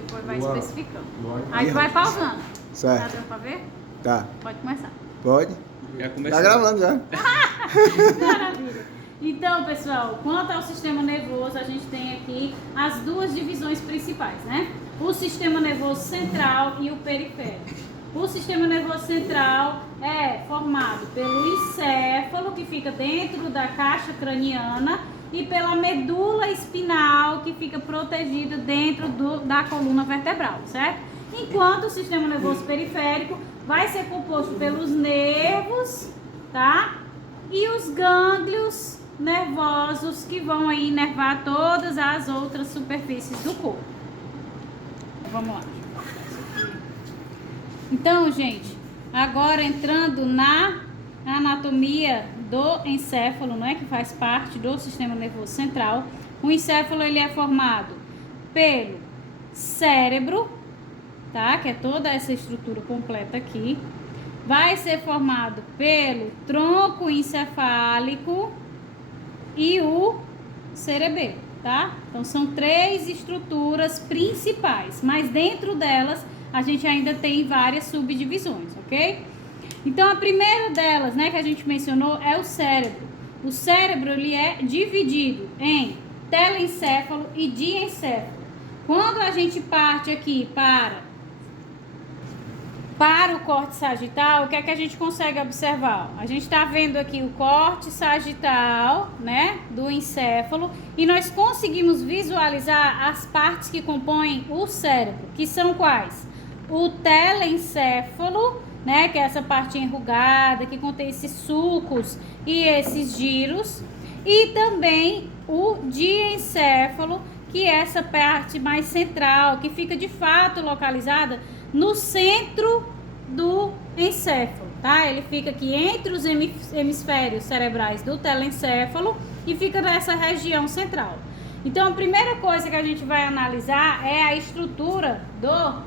depois vai Luan. especificando. Luan. Aí vai pausando. Certo. Tá dando pra ver? Tá. Pode começar. Pode? Já Tá começou. gravando já. Maravilha. Então, pessoal, quanto ao sistema nervoso, a gente tem aqui as duas divisões principais, né? O sistema nervoso central e o periférico. O sistema nervoso central é formado pelo encéfalo, que fica dentro da caixa craniana, e pela medula espinal, que fica protegida dentro da coluna vertebral, certo? Enquanto o sistema nervoso periférico vai ser composto pelos nervos, tá? E os gânglios nervosos que vão aí inervar todas as outras superfícies do corpo. Vamos lá. Então, gente, agora entrando na anatomia do encéfalo, né, que faz parte do sistema nervoso central. O encéfalo ele é formado pelo cérebro, tá? Que é toda essa estrutura completa aqui. Vai ser formado pelo tronco encefálico e o cerebelo, tá? Então são três estruturas principais, mas dentro delas a gente ainda tem várias subdivisões, ok? Então a primeira delas, né, que a gente mencionou é o cérebro. O cérebro ele é dividido em telencéfalo e diencéfalo. Quando a gente parte aqui para o corte sagital, o que é que a gente consegue observar? A gente está vendo aqui o corte sagital, né, do encéfalo, e nós conseguimos visualizar as partes que compõem o cérebro, que são quais? O telencéfalo, né, que é essa parte enrugada, que contém esses sulcos e esses giros, e também o diencéfalo, que é essa parte mais central, que fica de fato localizada no centro do encéfalo, tá? Ele fica aqui entre os hemisférios cerebrais do telencéfalo e fica nessa região central. Então, a primeira coisa que a gente vai analisar é a estrutura do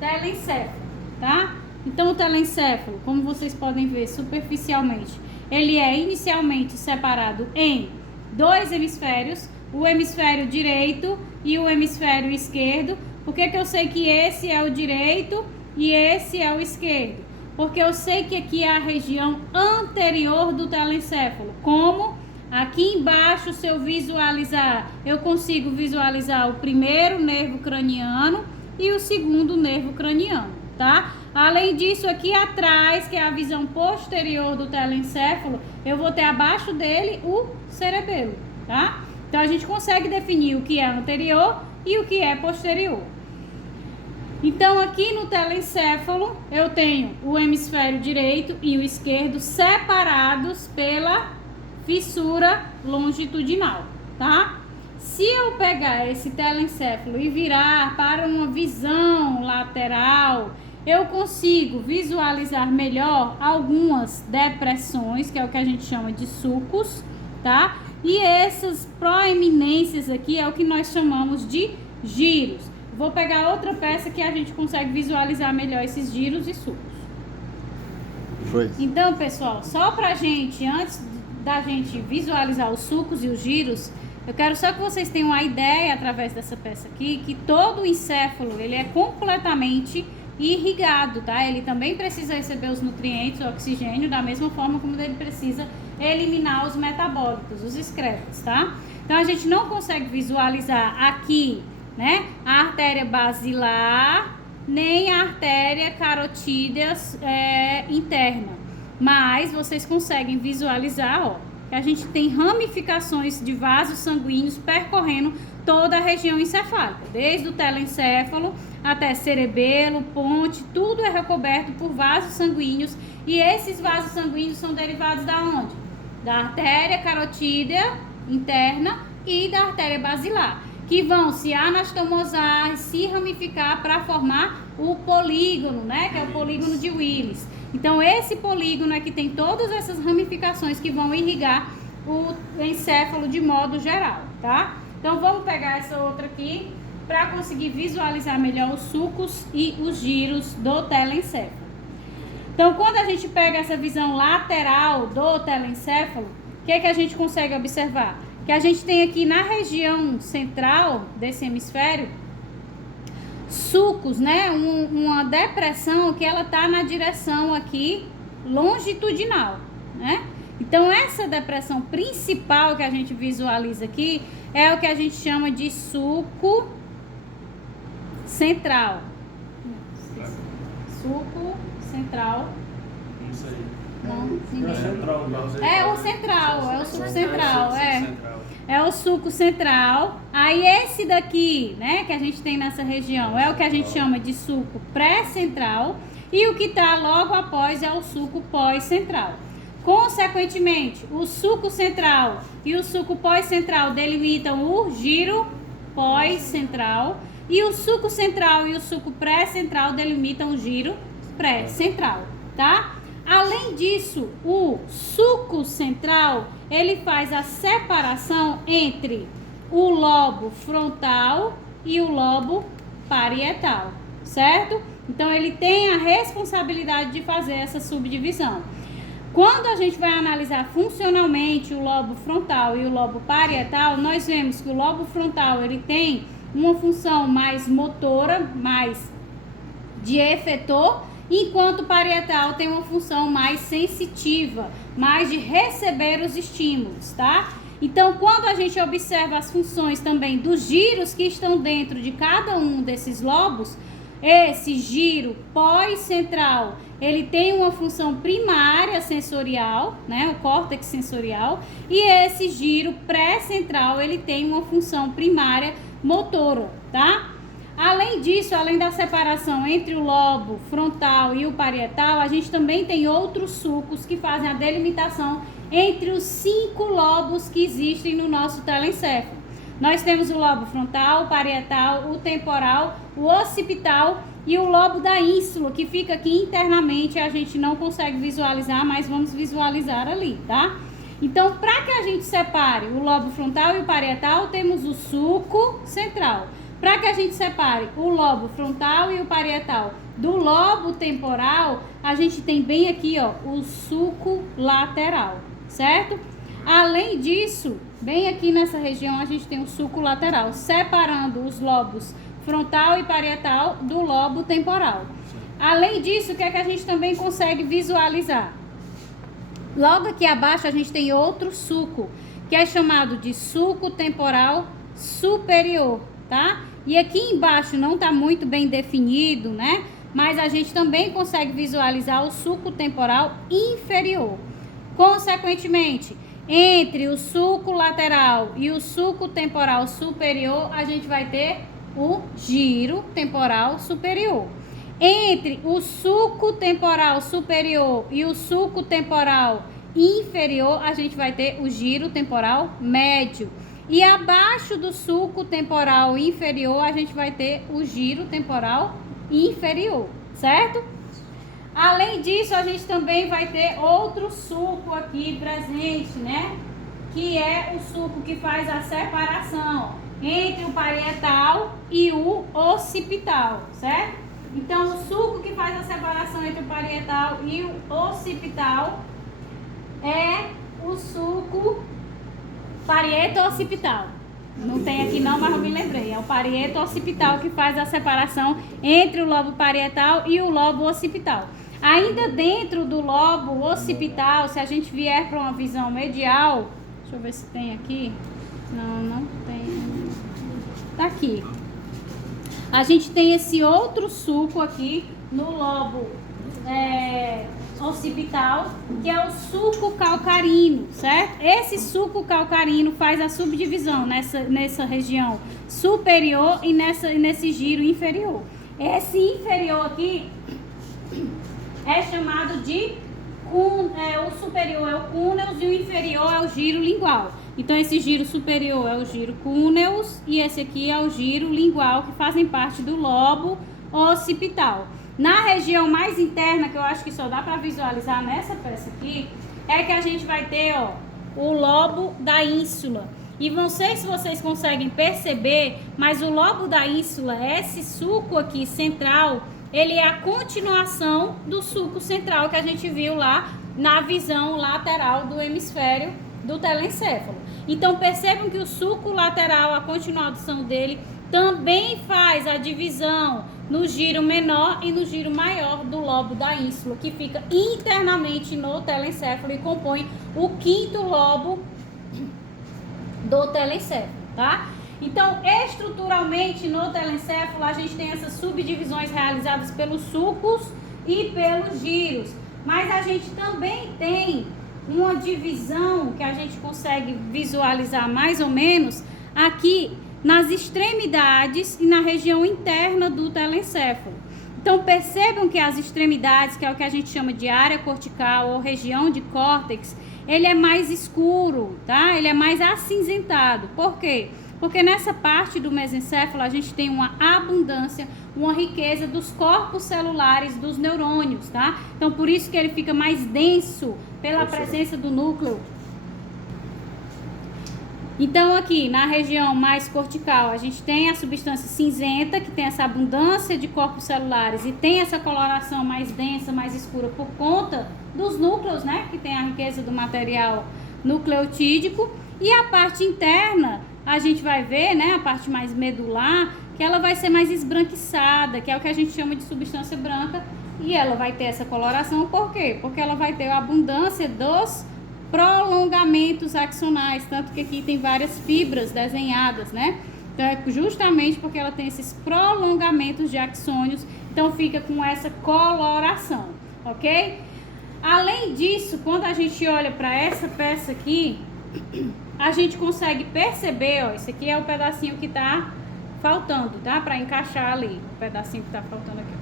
telencéfalo, tá? Então, o telencéfalo, como vocês podem ver superficialmente, ele é inicialmente separado em dois hemisférios, o hemisfério direito e o hemisfério esquerdo. Por que eu sei que esse é o direito e esse é o esquerdo? Porque eu sei que aqui é a região anterior do telencéfalo. Como? Aqui embaixo, se eu visualizar, eu consigo visualizar o primeiro nervo craniano e o segundo nervo craniano, tá? Além disso, aqui atrás, que é a visão posterior do telencéfalo, eu vou ter abaixo dele o cerebelo, tá? Então, a gente consegue definir o que é anterior e o que é posterior. Então, aqui no telencéfalo, eu tenho o hemisfério direito e o esquerdo separados pela fissura longitudinal, tá? Se eu pegar esse telencéfalo e virar para uma visão lateral, eu consigo visualizar melhor algumas depressões, que é o que a gente chama de sulcos, tá? E essas proeminências aqui é o que nós chamamos de giros. Vou pegar outra peça que a gente consegue visualizar melhor esses giros e sulcos. Foi. Então, pessoal, só pra gente, antes da gente visualizar os sulcos e os giros, eu quero só que vocês tenham uma ideia, através dessa peça aqui, que todo o encéfalo, ele é completamente irrigado, tá? Ele também precisa receber os nutrientes, o oxigênio, da mesma forma como ele precisa eliminar os metabólicos, os excretos, tá? Então, a gente não consegue visualizar aqui, né, a artéria basilar, nem a artéria carotídea interna. Mas vocês conseguem visualizar, ó, que a gente tem ramificações de vasos sanguíneos percorrendo toda a região encefálica, desde o telencéfalo até cerebelo, ponte, tudo é recoberto por vasos sanguíneos, e esses vasos sanguíneos são derivados da onde? Da artéria carotídea interna e da artéria basilar, que vão se anastomosar, se ramificar para formar o polígono, né, que é o polígono de Willis. Então, esse polígono é que tem todas essas ramificações que vão irrigar o encéfalo de modo geral, tá? Então, vamos pegar essa outra aqui para conseguir visualizar melhor os sulcos e os giros do telencéfalo. Então, quando a gente pega essa visão lateral do telencéfalo, o que é que a gente consegue observar? Que a gente tem aqui na região central desse hemisfério sulcos, né? Uma depressão que ela tá na direção aqui longitudinal, né? Então essa depressão principal que a gente visualiza aqui é o que a gente chama de sulco central. Sulco central. Não sei. Não, ninguém. Central, É o central, é o suco central, é o suco central. Aí esse daqui, né, que a gente tem nessa região, é o que a gente chama de suco pré-central, e o que está logo após é o suco pós-central. Consequentemente, o suco central e o suco pós-central delimitam o giro pós-central, e o suco central e o suco pré-central delimitam o giro pré-central, tá? Além disso, o suco central, ele faz a separação entre o lobo frontal e o lobo parietal, certo? Então, ele tem a responsabilidade de fazer essa subdivisão. Quando a gente vai analisar funcionalmente o lobo frontal e o lobo parietal, nós vemos que o lobo frontal, ele tem uma função mais motora, mais de efetor, enquanto o parietal tem uma função mais sensitiva, mais de receber os estímulos, tá? Então, quando a gente observa as funções também dos giros que estão dentro de cada um desses lobos, esse giro pós-central, ele tem uma função primária sensorial, né, o córtex sensorial, e esse giro pré-central, ele tem uma função primária motora, tá? Além disso, além da separação entre o lobo frontal e o parietal, a gente também tem outros sulcos que fazem a delimitação entre os 5 lobos que existem no nosso telencéfalo. Nós temos o lobo frontal, o parietal, o temporal, o occipital e o lobo da ínsula, que fica aqui internamente, a gente não consegue visualizar, mas vamos visualizar ali, tá? Então, para que a gente separe o lobo frontal e o parietal, temos o sulco central. Para que a gente separe o lobo frontal e o parietal do lobo temporal, a gente tem bem aqui, ó, o sulco lateral, certo? Além disso, bem aqui nessa região, a gente tem o sulco lateral, separando os lobos frontal e parietal do lobo temporal. Além disso, o que é que a gente também consegue visualizar? Logo aqui abaixo, a gente tem outro sulco, que é chamado de sulco temporal superior, tá? E aqui embaixo não está muito bem definido, né? Mas a gente também consegue visualizar o sulco temporal inferior. Consequentemente, entre o sulco lateral e o sulco temporal superior, a gente vai ter o giro temporal superior. Entre o sulco temporal superior e o sulco temporal inferior, a gente vai ter o giro temporal médio. E abaixo do sulco temporal inferior, a gente vai ter o giro temporal inferior, certo? Além disso, a gente também vai ter outro sulco aqui presente, né? Que é o sulco que faz a separação entre o parietal e o occipital, certo? Então, o sulco que faz a separação entre o parietal e o occipital é o sulco parieto-occipital. Não tem aqui não, mas eu me lembrei. É o parieto-occipital que faz a separação entre o lobo parietal e o lobo occipital. Ainda dentro do lobo occipital, se a gente vier para uma visão medial, deixa eu ver se tem aqui. Não tem. Tá aqui. A gente tem esse outro sulco aqui no lobo occipital, que é o sulco calcarino, certo? Esse sulco calcarino faz a subdivisão nessa região superior e nesse giro inferior. Esse inferior aqui é chamado de o superior é o cúneus e o inferior é o giro lingual. Então, esse giro superior é o giro cúneus e esse aqui é o giro lingual, que fazem parte do lobo occipital. Na região mais interna, que eu acho que só dá para visualizar nessa peça aqui, é que a gente vai ter, ó, o lobo da ínsula. E não sei se vocês conseguem perceber, mas o lobo da ínsula, esse sulco aqui central, ele é a continuação do sulco central que a gente viu lá na visão lateral do hemisfério do telencéfalo. Então, percebam que o sulco lateral, a continuação dele, também faz a divisão no giro menor e no giro maior do lobo da ínsula, que fica internamente no telencéfalo e compõe o quinto lobo do telencéfalo, tá? Então, estruturalmente no telencéfalo a gente tem essas subdivisões realizadas pelos sulcos e pelos giros, mas a gente também tem uma divisão que a gente consegue visualizar mais ou menos aqui nas extremidades e na região interna do telencéfalo. Então percebam que as extremidades, que é o que a gente chama de área cortical ou região de córtex, ele é mais escuro, tá? Ele é mais acinzentado. Por quê? Porque nessa parte do mesencéfalo a gente tem uma abundância, uma riqueza dos corpos celulares dos neurônios, tá? Então por isso que ele fica mais denso pela presença do núcleo. Então aqui na região mais cortical a gente tem a substância cinzenta, que tem essa abundância de corpos celulares e tem essa coloração mais densa, mais escura por conta dos núcleos, né? Que tem a riqueza do material nucleotídico. E a parte interna a gente vai ver, né? A parte mais medular, que ela vai ser mais esbranquiçada, que é o que a gente chama de substância branca. E ela vai ter essa coloração, por quê? Porque ela vai ter a abundância dos prolongamentos axonais, tanto que aqui tem várias fibras desenhadas, né? Então é justamente porque ela tem esses prolongamentos de axônios, então fica com essa coloração, ok? Além disso, quando a gente olha para essa peça aqui, a gente consegue perceber, ó, esse aqui é o pedacinho que tá faltando, tá? Para encaixar ali, o pedacinho que tá faltando aqui.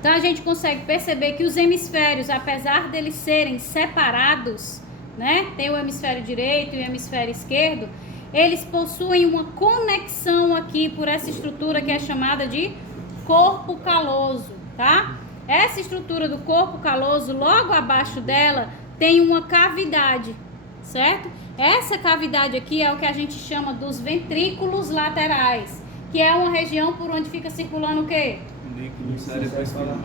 Então a gente consegue perceber que os hemisférios, apesar deles serem separados, né? Tem o hemisfério direito e o hemisfério esquerdo, eles possuem uma conexão aqui por essa estrutura que é chamada de corpo caloso, tá? Essa estrutura do corpo caloso, logo abaixo dela, tem uma cavidade, certo? Essa cavidade aqui é o que a gente chama dos ventrículos laterais, que é uma região por onde fica circulando o quê?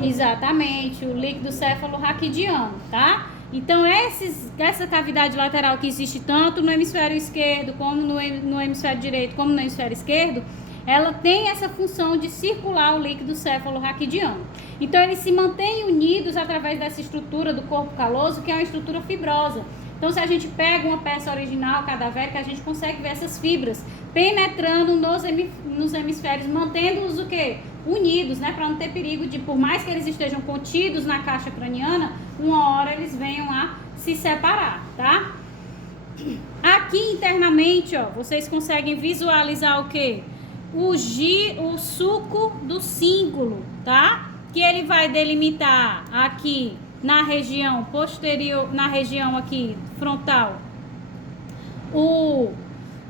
Exatamente, o líquido céfalo-raquidiano, tá? Então, essa cavidade lateral que existe tanto no hemisfério esquerdo, como no hemisfério direito, como no hemisfério esquerdo, ela tem essa função de circular o líquido céfalo-raquidiano. Então, eles se mantêm unidos através dessa estrutura do corpo caloso, que é uma estrutura fibrosa. Então, se a gente pega uma peça original cadavérica, a gente consegue ver essas fibras penetrando nos hemisférios, mantendo-os o quê? Unidos, né? Para não ter perigo de, por mais que eles estejam contidos na caixa craniana, uma hora eles venham a se separar, tá? Aqui internamente, ó, vocês conseguem visualizar o quê? O suco do cíngulo, tá? Que ele vai delimitar aqui na região posterior, na região aqui frontal, o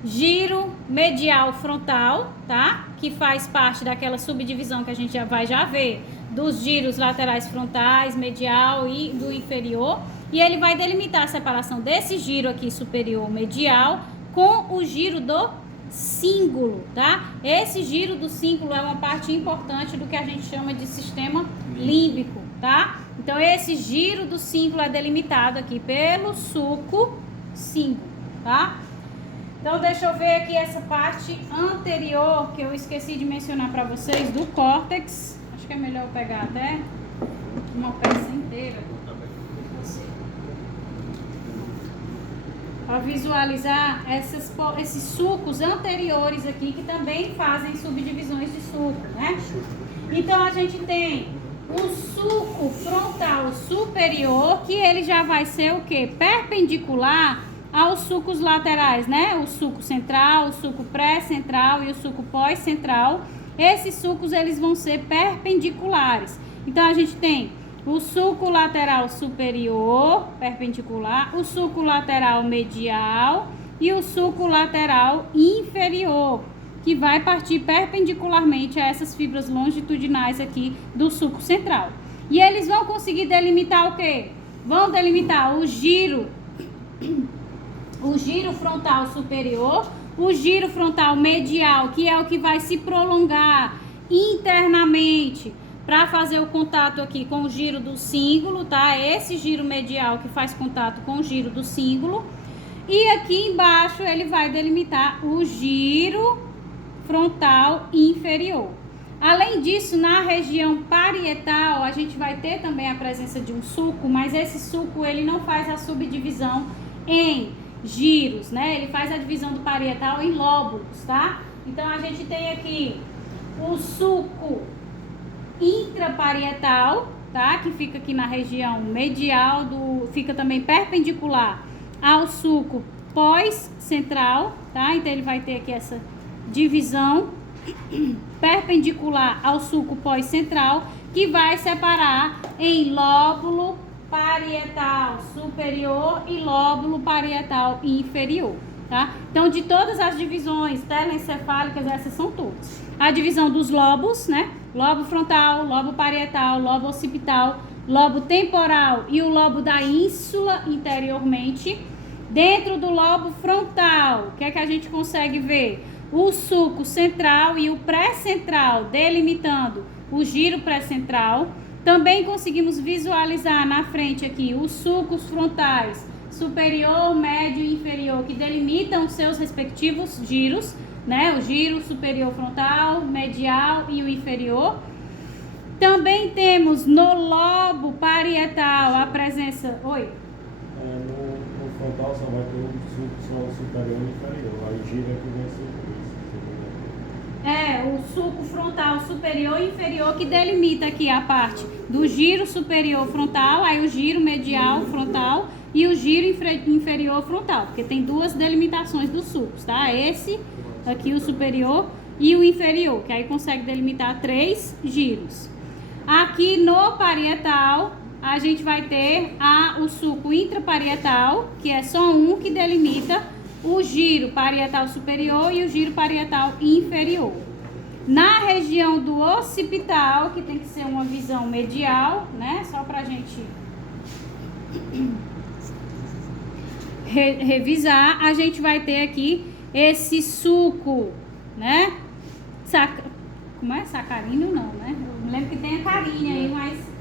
giro medial frontal, tá? Que faz parte daquela subdivisão que a gente já vai ver dos giros laterais frontais, medial e do inferior. E ele vai delimitar a separação desse giro aqui superior medial com o giro do cíngulo, tá? Esse giro do cíngulo é uma parte importante do que a gente chama de sistema límbico, tá? Então esse giro do cíngulo é delimitado aqui pelo suco cíngulo, tá? Então deixa eu ver aqui essa parte anterior que eu esqueci de mencionar para vocês do córtex. Acho que é melhor eu pegar até uma peça inteira para visualizar esses sucos anteriores aqui, que também fazem subdivisões de suco, né? Então a gente tem o suco frontal superior, que ele já vai ser o quê? Perpendicular aos sucos laterais, né? O suco central, o suco pré-central e o suco pós-central. Esses sucos, eles vão ser perpendiculares. Então a gente tem o suco lateral superior, perpendicular, o suco lateral medial e o suco lateral inferior, que vai partir perpendicularmente a essas fibras longitudinais aqui do suco central. E eles vão conseguir delimitar o quê? Vão delimitar o giro frontal superior, o giro frontal medial, que é o que vai se prolongar internamente para fazer o contato aqui com o giro do cíngulo, tá? Esse giro medial que faz contato com o giro do cíngulo. E aqui embaixo ele vai delimitar o giro frontal e inferior. Além disso, na região parietal, a gente vai ter também a presença de um sulco, mas esse sulco ele não faz a subdivisão em giros, né? Ele faz a divisão do parietal em lóbulos, tá? Então, a gente tem aqui o sulco intraparietal, tá? Que fica aqui na região medial, fica também perpendicular ao sulco pós-central, tá? Então, ele vai ter aqui essa divisão perpendicular ao sulco pós-central, que vai separar em lóbulo parietal superior e lóbulo parietal inferior, tá? Então, de todas as divisões telencefálicas, essas são todas. A divisão dos lobos, né? Lobo frontal, lobo parietal, lobo occipital, lobo temporal e o lobo da ínsula interiormente. Dentro do lobo frontal, o que é que a gente consegue ver? O sulco central e o pré-central, delimitando o giro pré-central. Também conseguimos visualizar na frente aqui os sulcos frontais superior, médio e inferior, que delimitam seus respectivos giros, né? O giro superior frontal, medial e o inferior. Também temos no lobo parietal a presença... Oi? No frontal só vai ter o sulco superior e inferior. Aí gira que vai ser isso. O sulco frontal superior e inferior que delimita aqui a parte do giro superior frontal, aí o giro medial frontal e o giro inferior frontal, porque tem duas delimitações dos sulcos, tá? Esse aqui, o superior e o inferior, que aí consegue delimitar 3 giros. Aqui no parietal, a gente vai ter o sulco intraparietal, que é só um que delimita o giro parietal superior e o giro parietal inferior. Na região do occipital, que tem que ser uma visão medial, né? Só pra gente revisar, a gente vai ter aqui esse sulco, né? Como é? Sacaríneo não, né? Eu me lembro que tem a carinha aí, mas...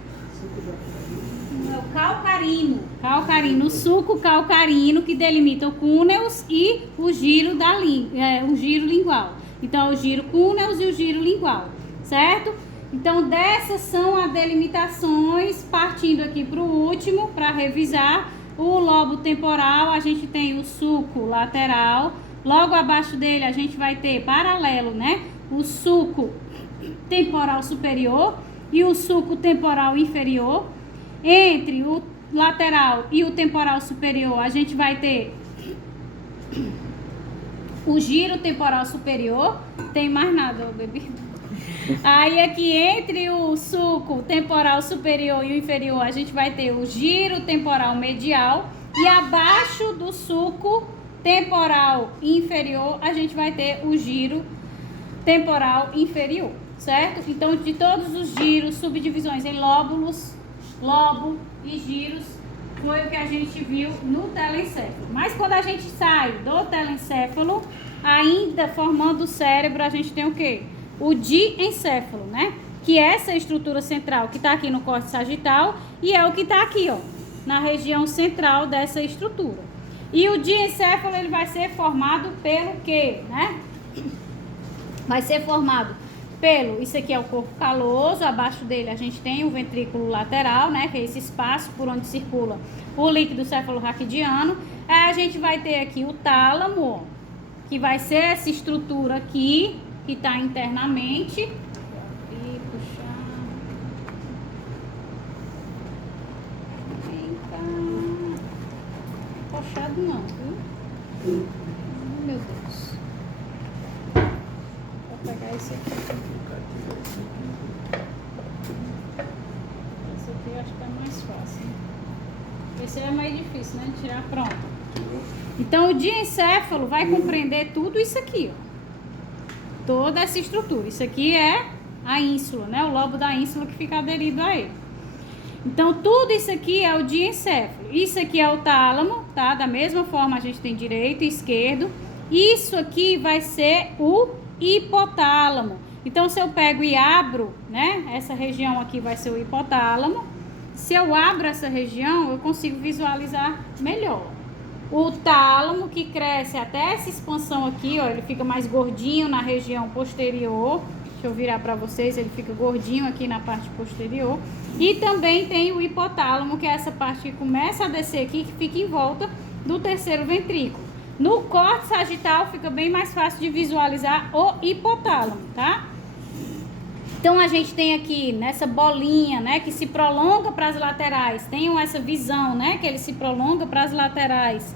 Calcarino, o sulco calcarino que delimita o cúneus e o giro o giro lingual. Então, o giro cúneus e o giro lingual, certo? Então, dessas são as delimitações, partindo aqui para o último, para revisar. O lobo temporal, a gente tem o sulco lateral. Logo abaixo dele, a gente vai ter paralelo, né? O sulco temporal superior e o sulco temporal inferior. Entre o lateral e o temporal superior, a gente vai ter o giro temporal superior. Tem mais nada, bebê. Aí aqui entre o sulco temporal superior e o inferior, a gente vai ter o giro temporal medial. E abaixo do sulco temporal inferior, a gente vai ter o giro temporal inferior, certo? Então, de todos os giros, subdivisões em lóbulos, lobo e giros, foi o que a gente viu no telencéfalo. Mas quando a gente sai do telencéfalo, ainda formando o cérebro, a gente tem o quê? O diencéfalo, né? Que é essa estrutura central que está aqui no córtex sagital e é o que está aqui, ó, na região central dessa estrutura. E o diencéfalo, ele vai ser formado pelo quê, né? Vai ser formado isso aqui é o corpo caloso, abaixo dele a gente tem o ventrículo lateral, né, que é esse espaço por onde circula o líquido cefalorraquidiano. Aí a gente vai ter aqui o tálamo, ó, que vai ser essa estrutura aqui, que está internamente. E puxar. Vem cá. Puxado não, viu? Meu Deus. Vou pegar esse aqui. Esse aqui eu acho que é mais fácil. Esse é mais difícil, né? De tirar. Pronto. Então, o diencéfalo vai compreender tudo isso aqui, ó. Toda essa estrutura. Isso aqui é a ínsula, né? O lobo da ínsula que fica aderido a ele. Então, tudo isso aqui é o diencéfalo. Isso aqui é o tálamo, tá? Da mesma forma, a gente tem direito e esquerdo. Isso aqui vai ser o hipotálamo. Então, se eu pego e abro, né? Essa região aqui vai ser o hipotálamo. Se eu abro essa região, eu consigo visualizar melhor. o tálamo, que cresce até essa expansão aqui, ó, ele fica mais gordinho na região posterior. Deixa eu virar para vocês, ele fica gordinho aqui na parte posterior. E também tem o hipotálamo, que é essa parte que começa a descer aqui, que fica em volta do terceiro ventrículo. No corte sagital fica bem mais fácil de visualizar o hipotálamo, tá? Então a gente tem aqui nessa bolinha, né, que se prolonga para as laterais. Tenham essa visão, né, que ele se prolonga para as laterais.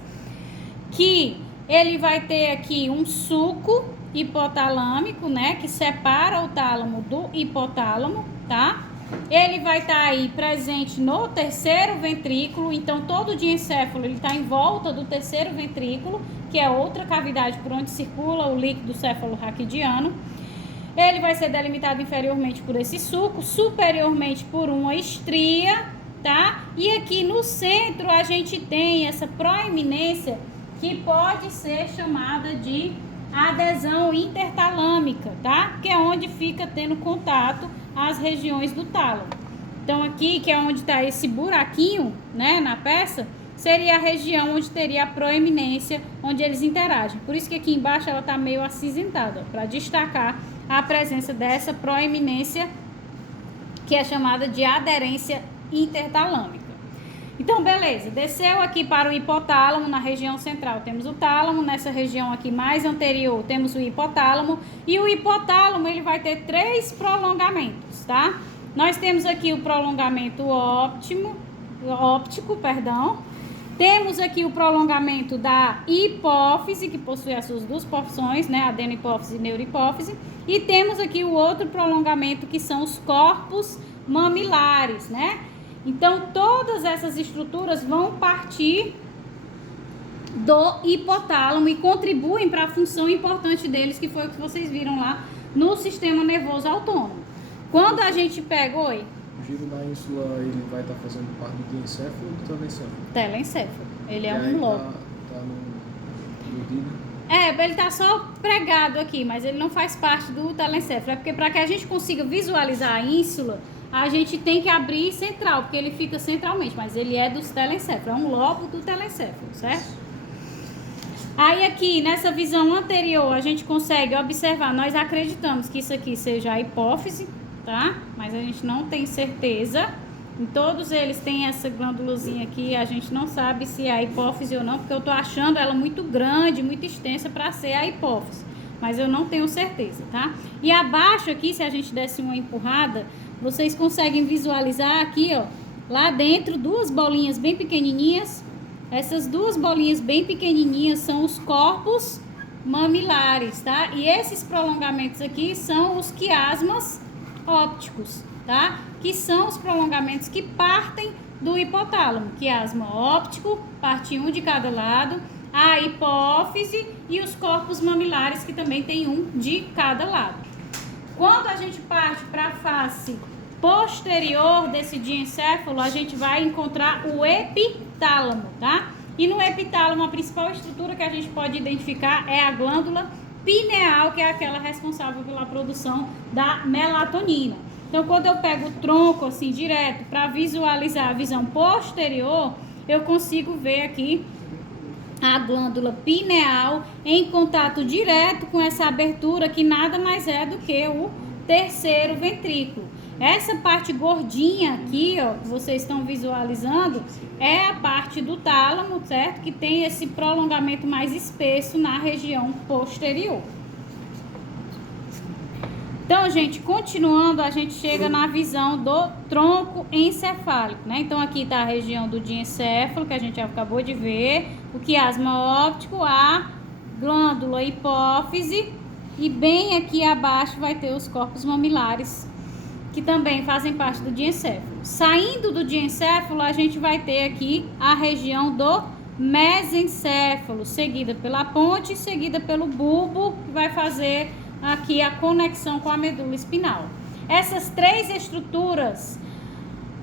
Que ele vai ter aqui um suco hipotalâmico, né, que separa o tálamo do hipotálamo, tá? Ele vai estar aí presente no terceiro ventrículo, então todo o diencéfalo ele está em volta do terceiro ventrículo, que é outra cavidade por onde circula o líquido cefalorraquidiano. Ele vai ser delimitado inferiormente por esse suco, superiormente por uma estria, tá? E aqui no centro a gente tem essa proeminência que pode ser chamada de adesão intertalâmica, tá? Que é onde fica tendo contato as regiões do tálamo. Então aqui, que é onde está esse buraquinho, né, na peça, seria a região onde teria a proeminência, onde eles interagem. Por isso que aqui embaixo ela está meio acinzentada, para destacar a presença dessa proeminência, que é chamada de aderência intertalâmica. Então, beleza, desceu aqui para o hipotálamo, na região central temos o tálamo, nessa região aqui mais anterior temos o hipotálamo, e o hipotálamo ele vai ter 3 prolongamentos, tá? Nós temos aqui o prolongamento óptico, temos aqui o prolongamento da hipófise, que possui as suas 2 porções, né, adenohipófise e neurohipófise, e temos aqui o outro prolongamento, que são os corpos mamilares, né? Então, todas essas estruturas vão partir do hipotálamo e contribuem para a função importante deles, que foi o que vocês viram lá no sistema nervoso autônomo. Quando a gente pega... Oi? O giro da ínsula, ele vai estar fazendo parte do diencéfalo ou do telencéfalo? Telencéfalo. Ele é E um aí lobo. Tá no dídimo. Ele tá só pregado aqui, mas ele não faz parte do telencéfalo. É porque para que a gente consiga visualizar a ínsula, a gente tem que abrir central, porque ele fica centralmente, mas ele é do telencéfalo, é um lobo do telencéfalo, certo? Aí aqui, nessa visão anterior, a gente consegue observar, nós acreditamos que isso aqui seja a hipófise, tá? Mas a gente não tem certeza. Em todos eles tem essa glândulazinha aqui, a gente não sabe se é a hipófise ou não, porque eu tô achando ela muito grande, muito extensa para ser a hipófise, mas eu não tenho certeza, tá? E abaixo aqui, se a gente desse uma empurrada, vocês conseguem visualizar aqui, ó, lá dentro, 2 bolinhas bem pequenininhas. Essas 2 bolinhas bem pequenininhas são os corpos mamilares, tá? E esses prolongamentos aqui são os quiasmas ópticos, tá? Que são os prolongamentos que partem do hipotálamo. Quiasma óptico, parte um de cada lado, a hipófise e os corpos mamilares, que também tem um de cada lado. Quando a gente parte para a face posterior desse diencéfalo, a gente vai encontrar o epitálamo, tá? E no epitálamo, a principal estrutura que a gente pode identificar é a glândula pineal, que é aquela responsável pela produção da melatonina. Então, quando eu pego o tronco assim direto para visualizar a visão posterior, eu consigo ver aqui a glândula pineal em contato direto com essa abertura, que nada mais é do que o terceiro ventrículo. Essa parte gordinha aqui, ó, que vocês estão visualizando, é a parte do tálamo, certo? Que tem esse prolongamento mais espesso na região posterior. Então, gente, continuando, a gente chega na visão do tronco encefálico, né? Então, aqui está a região do diencéfalo, que a gente acabou de ver, o quiasma óptico, a glândula hipófise, e bem aqui abaixo vai ter os corpos mamilares, que também fazem parte do diencéfalo. Saindo do diencéfalo, a gente vai ter aqui a região do mesencéfalo, seguida pela ponte, seguida pelo bulbo, que vai fazer aqui a conexão com a medula espinal. Essas 3 estruturas,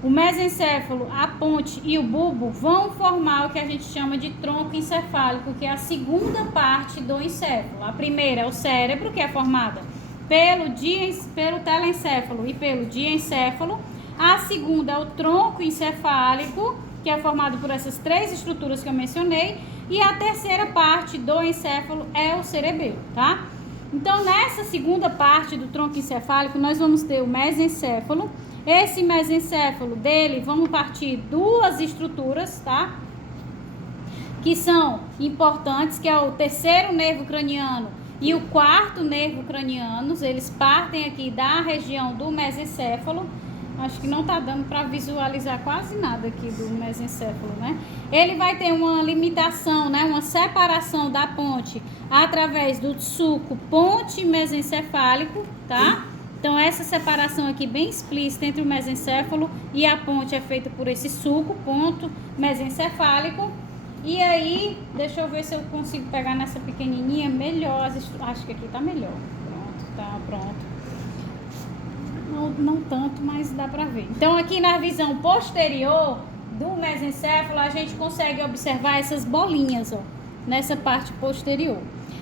o mesencéfalo, a ponte e o bulbo, vão formar o que a gente chama de tronco encefálico, que é a segunda parte do encéfalo. A primeira é o cérebro, que é formada pelo telencéfalo e pelo diencéfalo. A segunda é o tronco encefálico, que é formado por essas 3 estruturas que eu mencionei. E a terceira parte do encéfalo é o cerebelo, tá? Então, nessa segunda parte do tronco encefálico, nós vamos ter o mesencéfalo. Esse mesencéfalo dele, vamos partir duas estruturas, tá? Que são importantes, que é o terceiro nervo craniano e o quarto nervo craniano. Eles partem aqui da região do mesencéfalo. Acho que não tá dando para visualizar quase nada aqui do mesencéfalo, né? Ele vai ter uma limitação, né? Uma separação da ponte através do sulco ponte mesencefálico, tá? Então, essa separação aqui bem explícita entre o mesencéfalo e a ponte é feita por esse sulco ponto mesencefálico. E aí, deixa eu ver se eu consigo pegar nessa pequenininha melhor. Acho que aqui tá melhor. Pronto, tá pronto. Não tanto, mas dá pra ver. Então, aqui na visão posterior do mesencéfalo, a gente consegue observar essas bolinhas, ó, nessa parte posterior.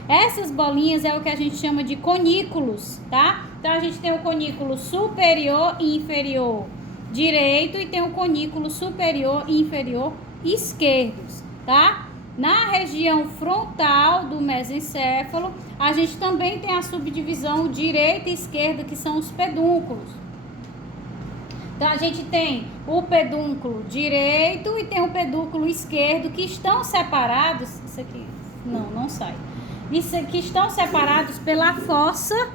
Essas bolinhas é o que a gente chama de conículos, tá? Então, a gente tem o conículo superior e inferior direito e tem o conículo superior e inferior esquerdos, tá? Na região frontal do mesencéfalo, a gente também tem a subdivisão direita e esquerda, que são os pedúnculos. Então, a gente tem o pedúnculo direito e tem o pedúnculo esquerdo, que estão separados. Isso aqui, não sai. Isso aqui estão separados pela fossa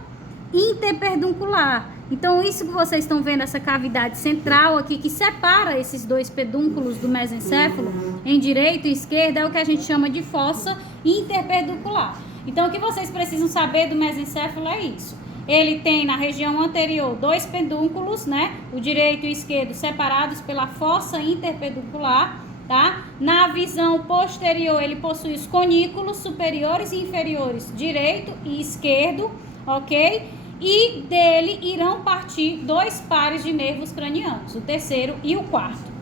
interpeduncular. Então, isso que vocês estão vendo, essa cavidade central aqui, que separa esses dois pedúnculos do mesencéfalo, em direito e esquerda, é o que a gente chama de fossa interpeduncular. Então, o que vocês precisam saber do mesencéfalo é isso. Ele tem na região anterior dois pedúnculos, né? O direito e o esquerdo separados pela fossa interpeduncular, tá? Na visão posterior, ele possui os conículos superiores e inferiores, direito e esquerdo, ok? E dele irão partir dois pares de nervos cranianos, o terceiro e o quarto.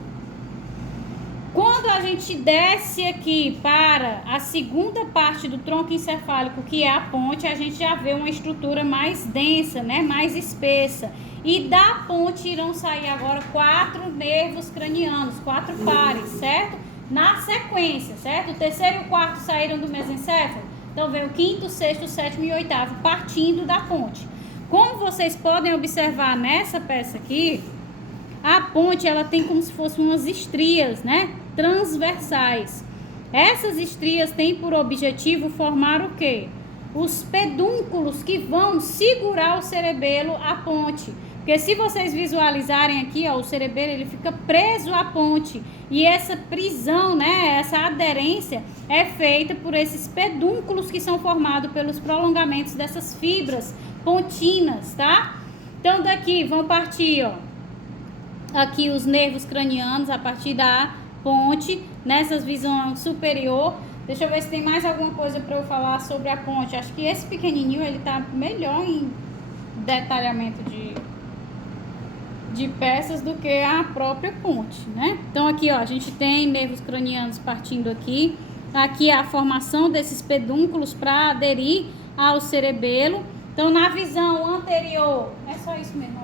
Quando a gente desce aqui para a segunda parte do tronco encefálico, que é a ponte, a gente já vê uma estrutura mais densa, né? Mais espessa. E da ponte irão sair agora 4 nervos cranianos, 4 pares, certo? Na sequência, certo? O terceiro e o quarto saíram do mesencéfalo. Então vem o quinto, sexto, sétimo e oitavo partindo da ponte. Como vocês podem observar nessa peça aqui, a ponte ela tem como se fossem umas estrias, né? Transversais. Essas estrias têm por objetivo formar o quê? Os pedúnculos que vão segurar o cerebelo à ponte. Porque se vocês visualizarem aqui, ó, o cerebelo ele fica preso à ponte. E essa prisão, né, essa aderência é feita por esses pedúnculos que são formados pelos prolongamentos dessas fibras pontinas, tá? Então daqui vão partir, ó, aqui os nervos cranianos a partir da ponte, nessa visão superior. Deixa eu ver se tem mais alguma coisa para eu falar sobre a ponte. Acho que esse pequenininho ele tá melhor em detalhamento de peças do que a própria ponte, né? Então aqui, ó, a gente tem nervos cranianos partindo aqui. Aqui a formação desses pedúnculos para aderir ao cerebelo. Então, na visão anterior, é só isso mesmo,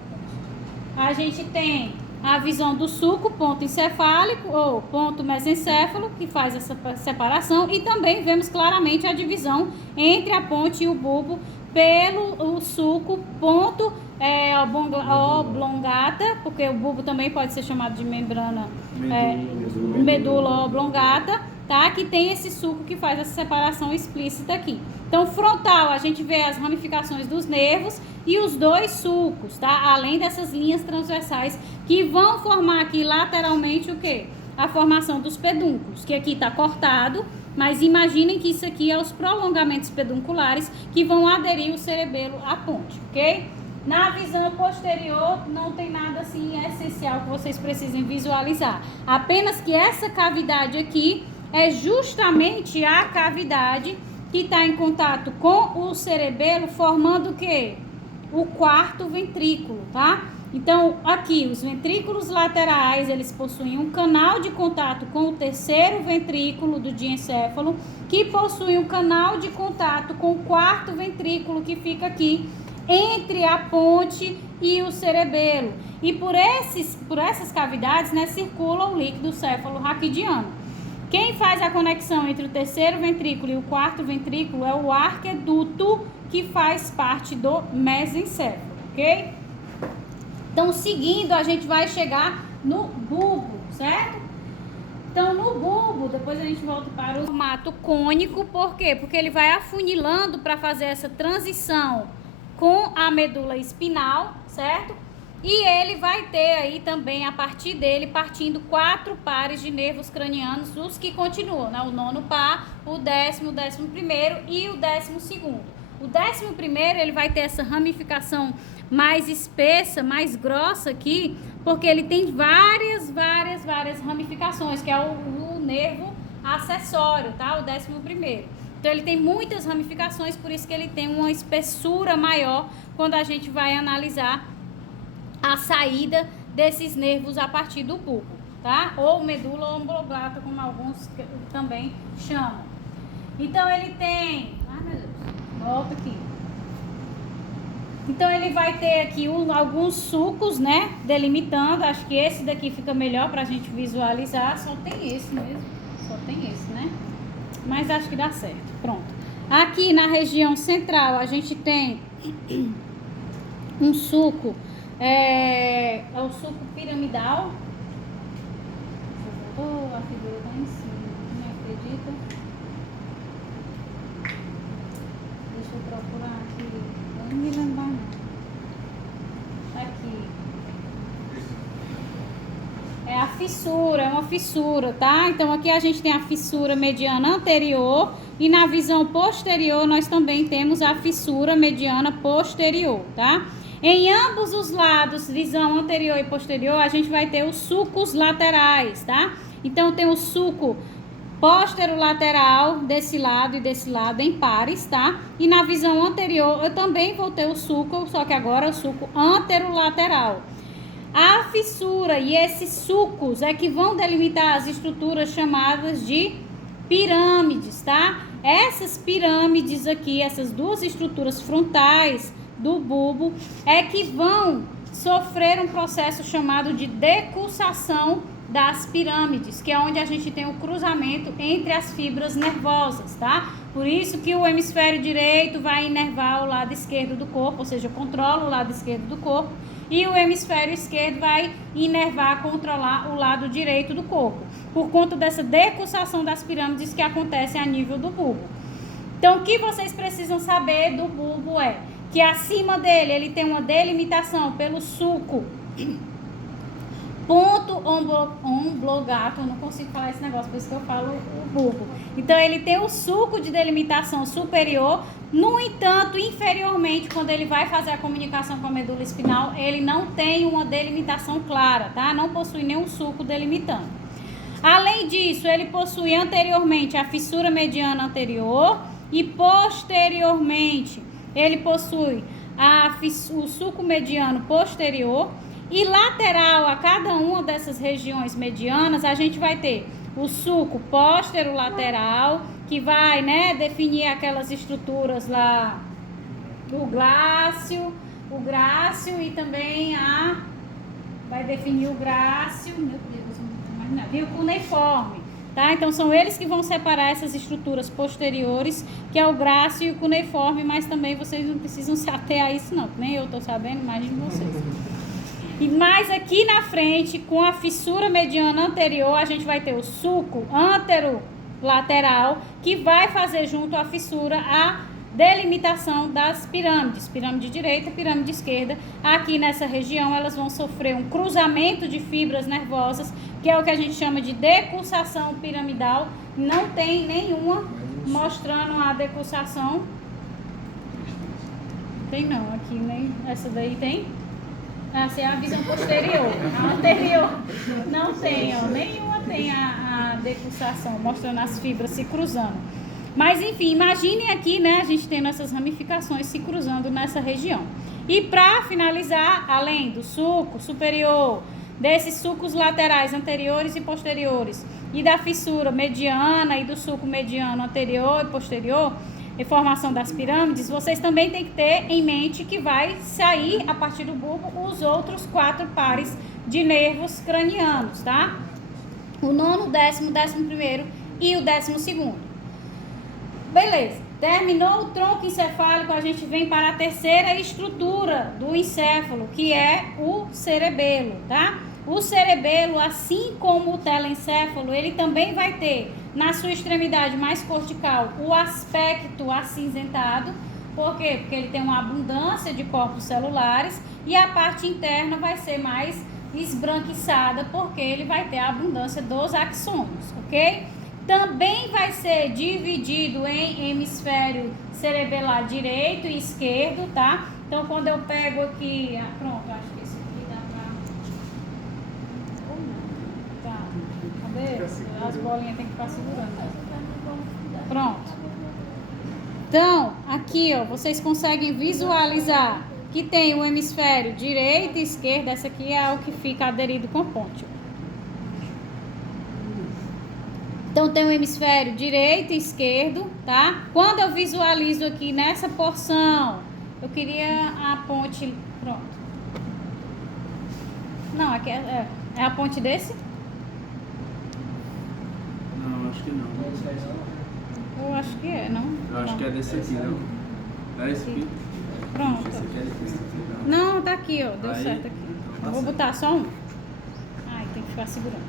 a gente tem a visão do sulco, ponto encefálico, ou ponto mesencéfalo, que faz essa separação, e também vemos claramente a divisão entre a ponte e o bulbo pelo sulco, ponto oblongata, porque o bulbo também pode ser chamado de membrana, medula oblongata, tá? Que tem esse sulco que faz essa separação explícita aqui. Então, frontal, a gente vê as ramificações dos nervos e os dois sulcos, tá? Além dessas linhas transversais que vão formar aqui lateralmente o quê? A formação dos pedúnculos, que aqui tá cortado, mas imaginem que isso aqui é os prolongamentos pedunculares que vão aderir o cerebelo à ponte, ok? Na visão posterior, não tem nada assim essencial que vocês precisem visualizar. Apenas que essa cavidade aqui é justamente a cavidade que está em contato com o cerebelo, formando o quê? O quarto ventrículo, tá? Então, aqui, os ventrículos laterais, eles possuem um canal de contato com o terceiro ventrículo do diencéfalo, que possui um canal de contato com o quarto ventrículo, que fica aqui, entre a ponte e o cerebelo. E por essas cavidades, né, circula o líquido céfalo-raquidiano. Quem faz a conexão entre o terceiro ventrículo e o quarto ventrículo é o arqueduto, que faz parte do mesencéfalo, ok? Então, seguindo, a gente vai chegar no bulbo, certo? Então, no bulbo, depois a gente volta para o formato cônico. Por quê? Porque ele vai afunilando para fazer essa transição com a medula espinal, certo? E ele vai ter aí também, a partir dele, partindo 4 pares de nervos cranianos, os que continuam, né? O 9º par, o 10º, o 11º e o 12º. O 11º, ele vai ter essa ramificação mais espessa, mais grossa aqui, porque ele tem várias ramificações, que é o nervo acessório, tá? O 11º. Então, ele tem muitas ramificações, por isso que ele tem uma espessura maior quando a gente vai analisar a saída desses nervos a partir do bulbo, tá? Ou medula oblongata, como alguns também chamam. Então, ele tem... Ai, meu Deus. Volta aqui. Então, ele vai ter aqui alguns sulcos, né? Delimitando. Acho que esse daqui fica melhor pra gente visualizar. Só tem esse mesmo. Só tem esse, né? Mas acho que dá certo. Pronto. Aqui na região central, a gente tem um sulco. É o sulco piramidal. Oh, a figura está em cima, não acredita? Deixa eu procurar aqui. Eu não me lembro não. Aqui. É a fissura, é uma fissura, tá? Então aqui a gente tem a fissura mediana anterior e na visão posterior nós também temos a fissura mediana posterior, tá? Em ambos os lados, visão anterior e posterior, a gente vai ter os sulcos laterais, tá? Então, tem o sulco posterolateral desse lado e desse lado em pares, tá? E na visão anterior, eu também vou ter o sulco, só que agora é o sulco anterolateral. A fissura e esses sulcos é que vão delimitar as estruturas chamadas de pirâmides, tá? Essas pirâmides aqui, essas duas estruturas frontais do bulbo, é que vão sofrer um processo chamado de decussação das pirâmides, que é onde a gente tem o cruzamento entre as fibras nervosas, tá? Por isso que o hemisfério direito vai inervar o lado esquerdo do corpo, ou seja, controla o lado esquerdo do corpo, e o hemisfério esquerdo vai inervar, controlar o lado direito do corpo, por conta dessa decussação das pirâmides que acontece a nível do bulbo. Então, o que vocês precisam saber do bulbo é que acima dele ele tem uma delimitação pelo sulco ponto omblogato, eu não consigo falar esse negócio, por isso que eu falo o bulbo. Então ele tem o sulco de delimitação superior, no entanto, inferiormente, quando ele vai fazer a comunicação com a medula espinal, ele não tem uma delimitação clara, tá? Não possui nenhum sulco delimitando. Além disso, ele possui anteriormente a fissura mediana anterior e posteriormente ele possui o sulco mediano posterior e lateral a cada uma dessas regiões medianas, a gente vai ter o sulco posterolateral, que vai, né, definir aquelas estruturas lá, o grácil e também vai definir o grácil, meu Deus, não mais nada, e o cuneiforme. Tá? Então, são eles que vão separar essas estruturas posteriores, que é o grácil e o cuneiforme, mas também vocês não precisam se ater a isso não, nem eu estou sabendo, imagine vocês. E mais aqui na frente, com a fissura mediana anterior, a gente vai ter o sulco anterolateral, que vai fazer junto à fissura a delimitação das pirâmides, pirâmide direita, pirâmide esquerda. Aqui nessa região elas vão sofrer um cruzamento de fibras nervosas, que é o que a gente chama de decussação piramidal. Não tem nenhuma mostrando a decussação. Tem não, aqui nem essa daí tem. Essa é a visão posterior. A anterior não tem, ó, nenhuma tem a decussação, mostrando as fibras se cruzando. Mas enfim, imaginem aqui, né, a gente tendo essas ramificações se cruzando nessa região. E para finalizar, além do sulco superior, desses sulcos laterais anteriores e posteriores, e da fissura mediana e do sulco mediano anterior e posterior, e formação das pirâmides, vocês também têm que ter em mente que vai sair a partir do bulbo os outros 4 pares de nervos cranianos, tá? O 9º, 10º, 11º e o 12º. Beleza. Terminou o tronco encefálico, a gente vem para a terceira estrutura do encéfalo, que é o cerebelo, tá? O cerebelo, assim como o telencéfalo, ele também vai ter, na sua extremidade mais cortical, o aspecto acinzentado. Por quê? Porque ele tem uma abundância de corpos celulares e a parte interna vai ser mais esbranquiçada, porque ele vai ter a abundância dos axônios, ok? Também vai ser dividido em hemisfério cerebelar direito e esquerdo, tá? Então, quando eu pego aqui... pronto, acho que esse aqui dá pra... Tá. Cadê? As bolinhas tem que ficar segurando. Pronto. Então, aqui, ó, vocês conseguem visualizar que tem o hemisfério direito e esquerdo. Essa aqui é o que fica aderido com ponte. Então, tem o hemisfério direito e esquerdo, tá? Quando eu visualizo aqui nessa porção, eu queria a ponte... Pronto. Não, aqui é a ponte desse? Não, acho que não. Eu acho que é, não? Eu acho que é desse aqui, não? É esse aqui? Pronto. Esse aqui é desse aqui, não. Não, tá aqui, ó. Deu Aí, certo aqui. então tá Eu vou certo. botar só um. Ai, tem que ficar segurando.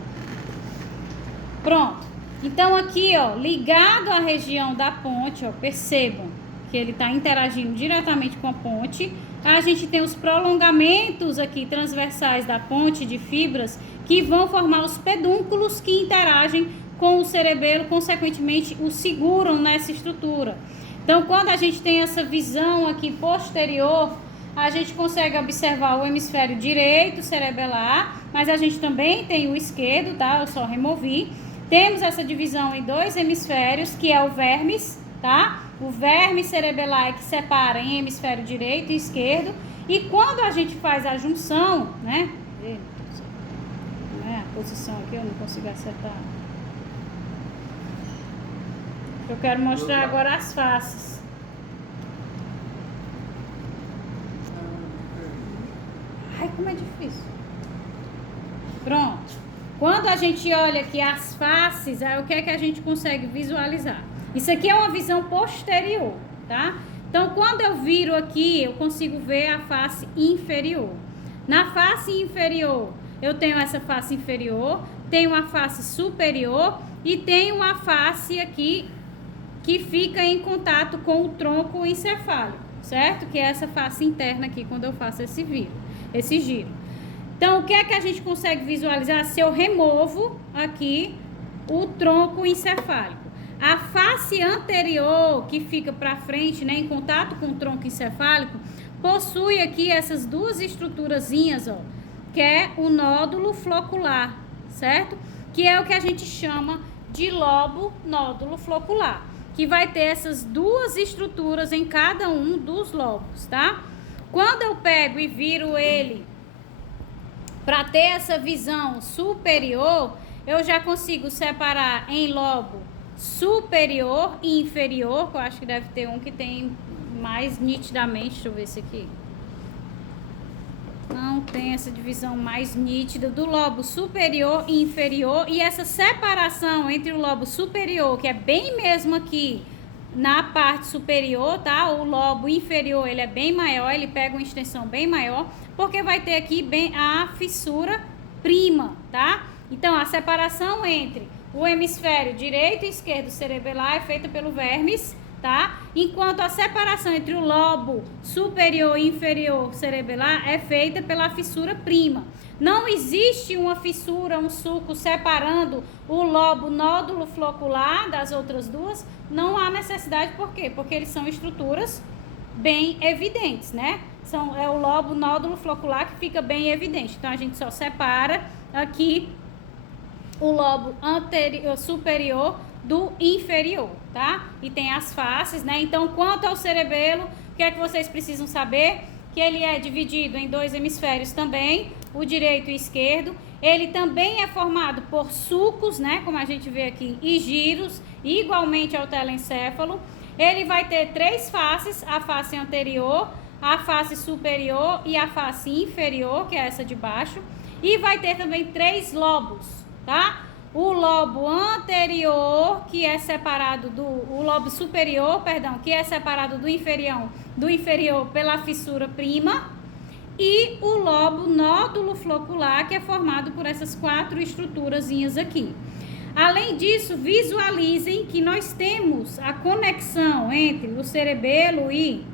Pronto. Então, aqui, ó, ligado à região da ponte, ó, percebam que ele está interagindo diretamente com a ponte. A gente tem os prolongamentos aqui transversais da ponte de fibras que vão formar os pedúnculos que interagem com o cerebelo, consequentemente o seguram nessa estrutura. Então, quando a gente tem essa visão aqui posterior, a gente consegue observar o hemisfério direito cerebelar, mas a gente também tem o esquerdo, tá? Eu só removi. Temos essa divisão em dois hemisférios, que é o vermes, tá? O verme cerebelar que separa em hemisfério direito e esquerdo. E quando a gente faz a junção, né? A posição aqui eu não consigo acertar. Eu quero mostrar agora as faces. Ai, como é difícil. Pronto. Quando a gente olha aqui as faces, o que é que a gente consegue visualizar? Isso aqui é uma visão posterior, tá? Então, quando eu viro aqui, eu consigo ver a face inferior. Na face inferior, eu tenho essa face inferior, tenho uma face superior e tenho uma face aqui que fica em contato com o tronco encefálico, certo? Que é essa face interna aqui, quando eu faço esse giro. Então, o que é que a gente consegue visualizar se eu removo aqui o tronco encefálico? A face anterior, que fica para frente, né, em contato com o tronco encefálico, possui aqui essas duas estruturazinhas, ó, que é o nódulo flocular, certo? Que é o que a gente chama de lobo nódulo flocular, que vai ter essas duas estruturas em cada um dos lobos, tá? Quando eu pego e viro ele para ter essa visão superior, eu já consigo separar em lobo superior e inferior, que eu acho que deve ter um que tem mais nitidamente, deixa eu ver esse aqui. Não tem essa divisão mais nítida do lobo superior e inferior, e essa separação entre o lobo superior, que é bem mesmo aqui na parte superior, tá? O lobo inferior, ele é bem maior, ele pega uma extensão bem maior, porque vai ter aqui bem a fissura prima, tá? Então, a separação entre o hemisfério direito e esquerdo cerebelar é feita pelo vermes, tá? Enquanto a separação entre o lobo superior e inferior cerebelar é feita pela fissura prima. Não existe uma fissura, um sulco separando o lobo nódulo flocular das outras duas. Não há necessidade, por quê? Porque eles são estruturas bem evidentes, né? É o lobo nódulo flocular que fica bem evidente. Então, a gente só separa aqui o lobo superior do inferior, tá? E tem as faces, né? Então, quanto ao cerebelo, o que é que vocês precisam saber? Que ele é dividido em dois hemisférios também, o direito e o esquerdo. Ele também é formado por sulcos, né? Como a gente vê aqui, e giros, igualmente ao telencéfalo. Ele vai ter três faces, a face anterior, a face superior e a face inferior, que é essa de baixo. E vai ter também três lobos, tá? o lobo anterior, que é separado o lobo superior, perdão, que é separado do inferior pela fissura prima, e o lobo nódulo flocular, que é formado por essas 4 estruturazinhas aqui. Além disso, visualizem que nós temos a conexão entre o cerebelo e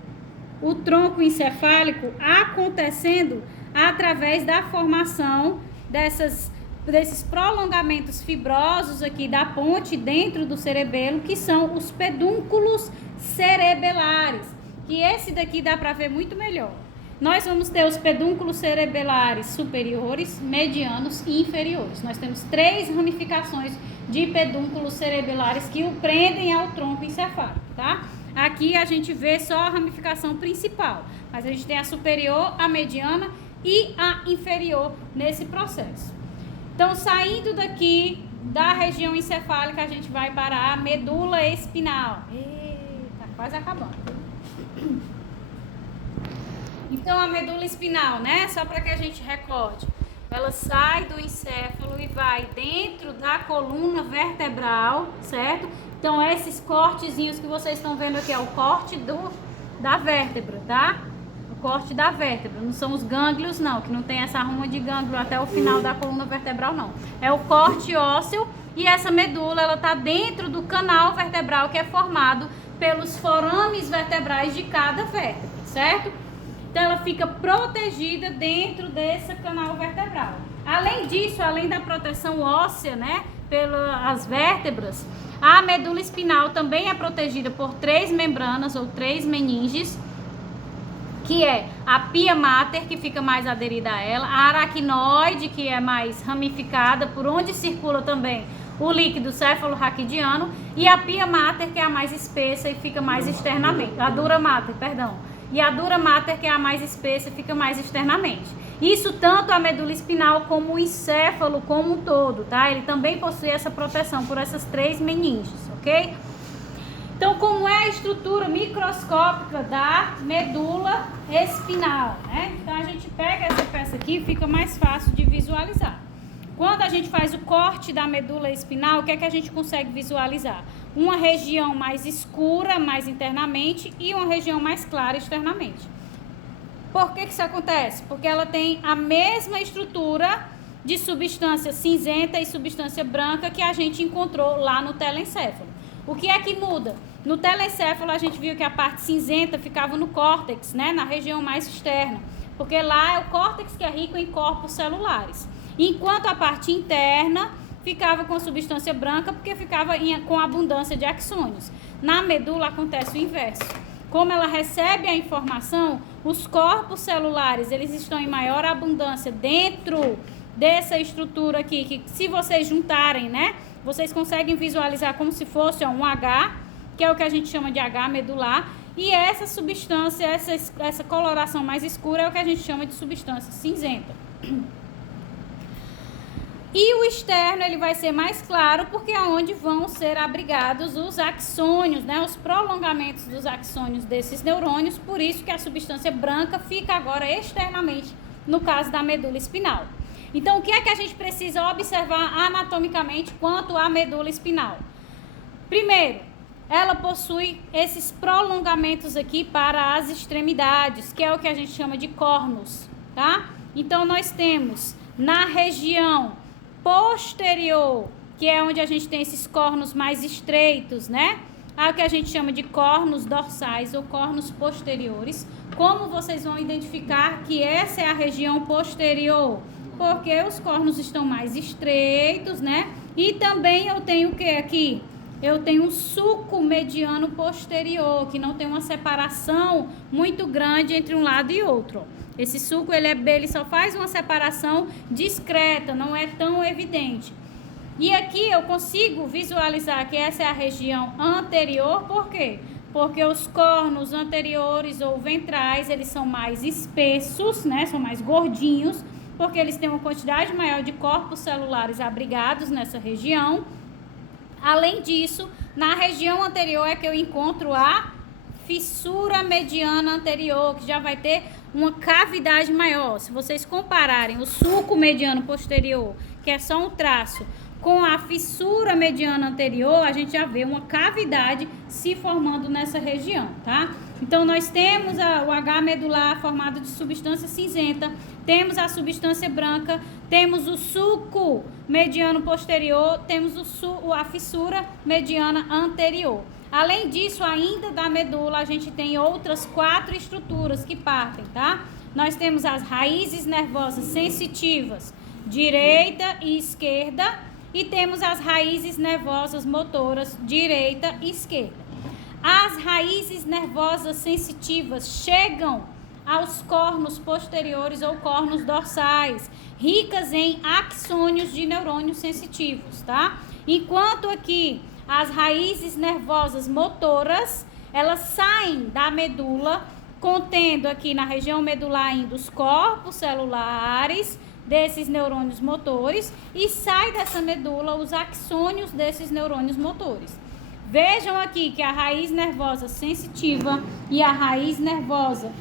o tronco encefálico acontecendo através da formação desses prolongamentos fibrosos aqui da ponte dentro do cerebelo, que são os pedúnculos cerebelares, que esse daqui dá para ver muito melhor. Nós vamos ter os pedúnculos cerebelares superiores, medianos e inferiores. Nós temos 3 ramificações de pedúnculos cerebelares que o prendem ao tronco encefálico, tá? Aqui a gente vê só a ramificação principal, mas a gente tem a superior, a mediana e a inferior nesse processo. Então, saindo daqui da região encefálica, a gente vai para a medula espinal. Eita, quase acabando. Então, a medula espinal, né? Só para que a gente recorde. Ela sai do encéfalo e vai dentro da coluna vertebral, certo? Então, esses cortezinhos que vocês estão vendo aqui é o corte da vértebra, tá? O corte da vértebra. Não são os gânglios, não, que não tem essa ruma de gânglio até o final da coluna vertebral, não. É o corte ósseo e essa medula, ela tá dentro do canal vertebral que é formado pelos forames vertebrais de cada vértebra, certo? Então, ela fica protegida dentro desse canal vertebral. Além disso, além da proteção óssea, né, pelas vértebras, a medula espinal também é protegida por 3 membranas ou 3 meninges, que é a pia mater, que fica mais aderida a ela, a aracnoide, que é mais ramificada, por onde circula também o líquido céfalo-raquidiano, e a pia mater, que é a mais espessa e fica mais externamente. A dura mater, perdão. E a dura mater, que é a mais espessa, fica mais externamente. Isso tanto a medula espinal como o encéfalo como um todo, tá? Ele também possui essa proteção por essas 3 meninges, ok? Então, como é a estrutura microscópica da medula espinal, né? Então, a gente pega essa peça aqui e fica mais fácil de visualizar. Quando a gente faz o corte da medula espinal, o que é que a gente consegue visualizar? Uma região mais escura, mais internamente, e uma região mais clara externamente. Por que isso acontece? Porque ela tem a mesma estrutura de substância cinzenta e substância branca que a gente encontrou lá no telencéfalo. O que é que muda? No telencéfalo a gente viu que a parte cinzenta ficava no córtex, né? Na região mais externa, porque lá é o córtex que é rico em corpos celulares. Enquanto a parte interna ficava com substância branca, porque ficava com abundância de axônios. Na medula acontece o inverso. Como ela recebe a informação, os corpos celulares, eles estão em maior abundância dentro dessa estrutura aqui, que se vocês juntarem, né, vocês conseguem visualizar como se fosse um H, que é o que a gente chama de H medular, e essa substância, essa coloração mais escura é o que a gente chama de substância cinzenta. E o externo, ele vai ser mais claro, porque é onde vão ser abrigados os axônios, né? Os prolongamentos dos axônios desses neurônios, por isso que a substância branca fica agora externamente, no caso da medula espinal. Então, o que é que a gente precisa observar anatomicamente quanto à medula espinal? Primeiro, ela possui esses prolongamentos aqui para as extremidades, que é o que a gente chama de cornos, tá? Então, nós temos na região posterior, que é onde a gente tem esses cornos mais estreitos, né? É o que a gente chama de cornos dorsais ou cornos posteriores. Como vocês vão identificar que essa é a região posterior? Porque os cornos estão mais estreitos, né? E também eu tenho o que aqui? Eu tenho um sulco mediano posterior, que não tem uma separação muito grande entre um lado e outro. Esse sulco, ele só faz uma separação discreta, não é tão evidente. E aqui eu consigo visualizar que essa é a região anterior, por quê? Porque os cornos anteriores ou ventrais, eles são mais espessos, né? São mais gordinhos, porque eles têm uma quantidade maior de corpos celulares abrigados nessa região. Além disso, na região anterior é que eu encontro a fissura mediana anterior, que já vai ter uma cavidade maior. Se vocês compararem o sulco mediano posterior, que é só um traço, com a fissura mediana anterior, a gente já vê uma cavidade se formando nessa região, tá? Então, nós temos o H medular formado de substância cinzenta, temos a substância branca, temos o sulco mediano posterior, temos a fissura mediana anterior. Além disso, ainda da medula, a gente tem outras 4 estruturas que partem, tá? Nós temos as raízes nervosas sensitivas, direita e esquerda, e temos as raízes nervosas motoras, direita e esquerda. As raízes nervosas sensitivas chegam aos cornos posteriores ou cornos dorsais, ricas em axônios de neurônios sensitivos, tá? Enquanto aqui as raízes nervosas motoras, elas saem da medula, contendo aqui na região medular ainda os corpos celulares desses neurônios motores, e sai dessa medula os axônios desses neurônios motores. Vejam aqui que a raiz nervosa sensitiva e a raiz nervosa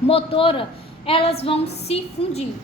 motora, elas vão se fundir.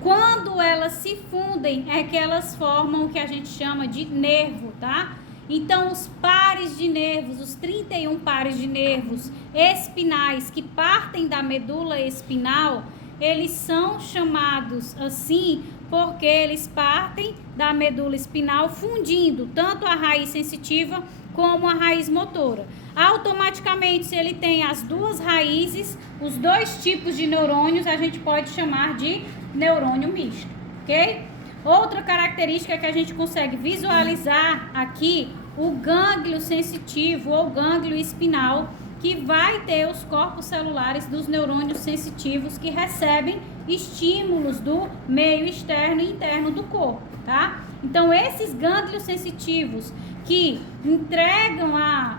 Quando elas se fundem, é que elas formam o que a gente chama de nervo, tá? Então, os pares de nervos, os 31 pares de nervos espinais que partem da medula espinal, eles são chamados assim porque eles partem da medula espinal fundindo tanto a raiz sensitiva como a raiz motora. Automaticamente, se ele tem as duas raízes, os dois tipos de neurônios, a gente pode chamar de neurônio misto, ok? Outra característica que a gente consegue visualizar aqui, o gânglio sensitivo ou gânglio espinal, que vai ter os corpos celulares dos neurônios sensitivos que recebem estímulos do meio externo e interno do corpo, tá? Então, esses gânglios sensitivos que entregam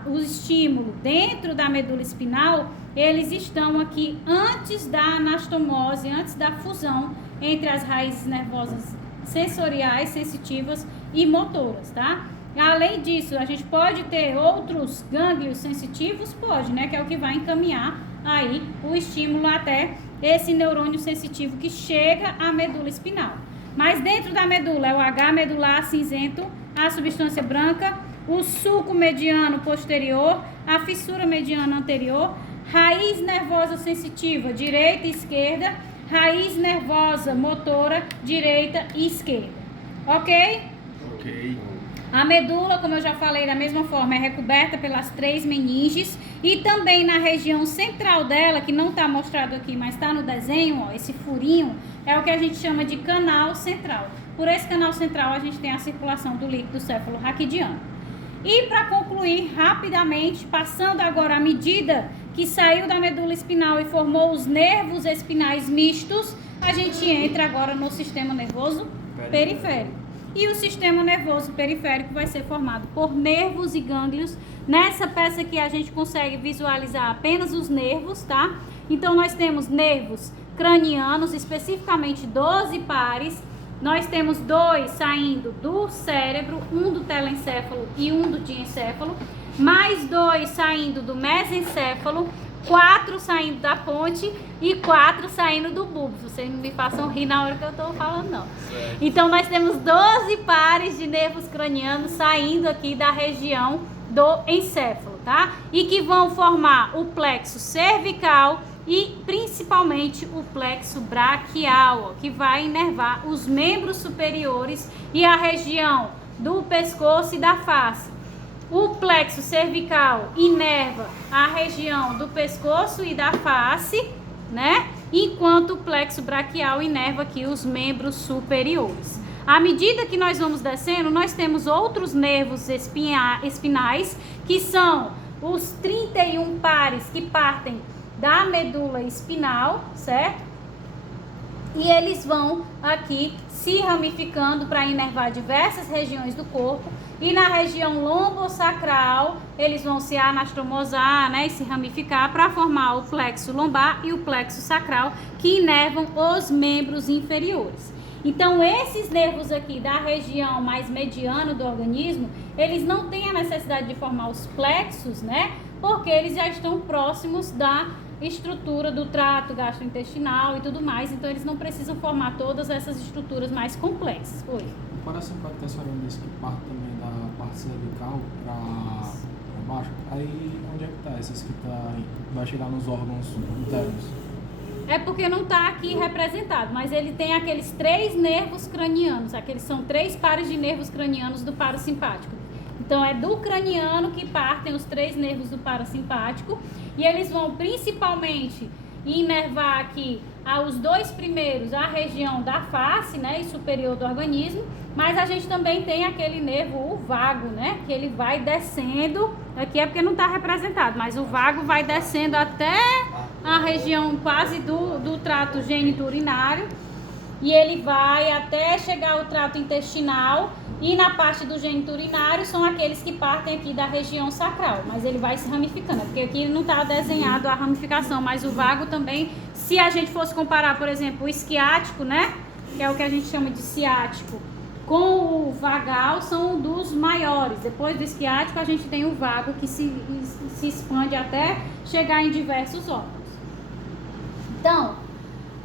o estímulo dentro da medula espinal, eles estão aqui antes da anastomose, antes da fusão entre as raízes nervosas sensoriais, sensitivas e motoras, tá? Além disso, a gente pode ter outros gânglios sensitivos? Pode, né? Que é o que vai encaminhar aí o estímulo até esse neurônio sensitivo que chega à medula espinal. Mas dentro da medula é o H medular cinzento, a substância branca, o sulco mediano posterior, a fissura mediana anterior, raiz nervosa sensitiva, direita e esquerda, raiz nervosa motora, direita e esquerda. Ok? Ok. A medula, como eu já falei, da mesma forma, é recoberta pelas 3 meninges e também na região central dela, que não está mostrado aqui, mas está no desenho, ó, esse furinho, é o que a gente chama de canal central. Por esse canal central, a gente tem a circulação do líquido céfalo-raquidiano. E para concluir rapidamente, passando agora à medida que saiu da medula espinal e formou os nervos espinais mistos, a gente entra agora no sistema nervoso periférico. E o sistema nervoso periférico vai ser formado por nervos e gânglios. Nessa peça aqui a gente consegue visualizar apenas os nervos, tá? Então nós temos nervos cranianos, especificamente 12 pares. Nós temos 2 saindo do cérebro, um do telencéfalo e um do diencéfalo, mais 2 saindo do mesencéfalo, 4 saindo da ponte e 4 saindo do bulbo. Vocês não me façam rir na hora que eu estou falando, não. Então, nós temos 12 pares de nervos cranianos saindo aqui da região do encéfalo, tá? E que vão formar o plexo cervical e principalmente o plexo braquial, ó, que vai inervar os membros superiores e a região do pescoço e da face. O plexo cervical inerva a região do pescoço e da face, né? Enquanto o plexo braquial inerva aqui os membros superiores. À medida que nós vamos descendo, nós temos outros nervos espinais, que são os 31 pares que partem da medula espinal, certo? E eles vão aqui se ramificando para inervar diversas regiões do corpo. E na região lombosacral, eles vão se anastomosar, né, e se ramificar para formar o plexo lombar e o plexo sacral, que inervam os membros inferiores. Então, esses nervos aqui da região mais mediana do organismo, eles não têm a necessidade de formar os plexos, né, porque eles já estão próximos da estrutura do trato gastrointestinal e tudo mais, então eles não precisam formar todas essas estruturas mais complexas. Oi. O parasimpático que a senhora disse que parte também da parte cervical para baixo, aí onde é que tá? Essas que vai chegar nos órgãos internos? É porque não está aqui representado, mas ele tem aqueles 3 nervos cranianos, aqueles são 3 pares de nervos cranianos do parasimpático. Então é do craniano que partem os 3 nervos do parasimpático e eles vão principalmente inervar aqui os 2 primeiros, a região da face, né, e superior do organismo, mas a gente também tem aquele nervo, o vago, né, que ele vai descendo, aqui é porque não está representado, mas o vago vai descendo até a região quase do trato geniturinário e ele vai até chegar ao trato intestinal e na parte do geniturinário são aqueles que partem aqui da região sacral, mas ele vai se ramificando, porque aqui não está desenhado a ramificação, mas o vago também, se a gente fosse comparar, por exemplo, o isquiático, né, que é o que a gente chama de ciático, com o vagal, são dos maiores. Depois do isquiático a gente tem o vago que se expande até chegar em diversos órgãos. Então,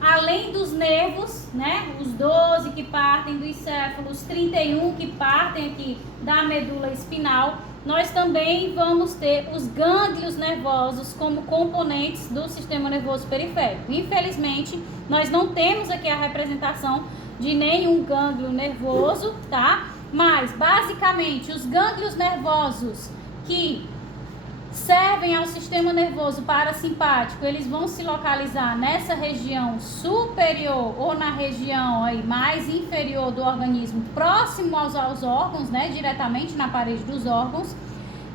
além dos nervos, né, os 12 que partem do encéfalo, os 31 que partem aqui da medula espinal, nós também vamos ter os gânglios nervosos como componentes do sistema nervoso periférico. Infelizmente, nós não temos aqui a representação de nenhum gânglio nervoso, tá? Mas, basicamente, os gânglios nervosos que servem ao sistema nervoso parasimpático, eles vão se localizar nessa região superior ou na região aí mais inferior do organismo, próximo aos órgãos, né, diretamente na parede dos órgãos.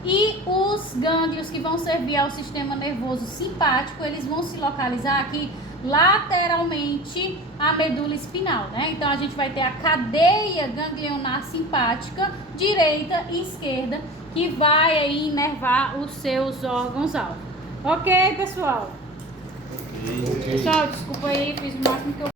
E os gânglios que vão servir ao sistema nervoso simpático, eles vão se localizar aqui lateralmente à medula espinal, né? Então a gente vai ter a cadeia ganglionar simpática direita e esquerda, que vai aí inervar os seus órgãos-alvo. Ok, pessoal? Ok. Pessoal, desculpa aí, fiz o máximo que eu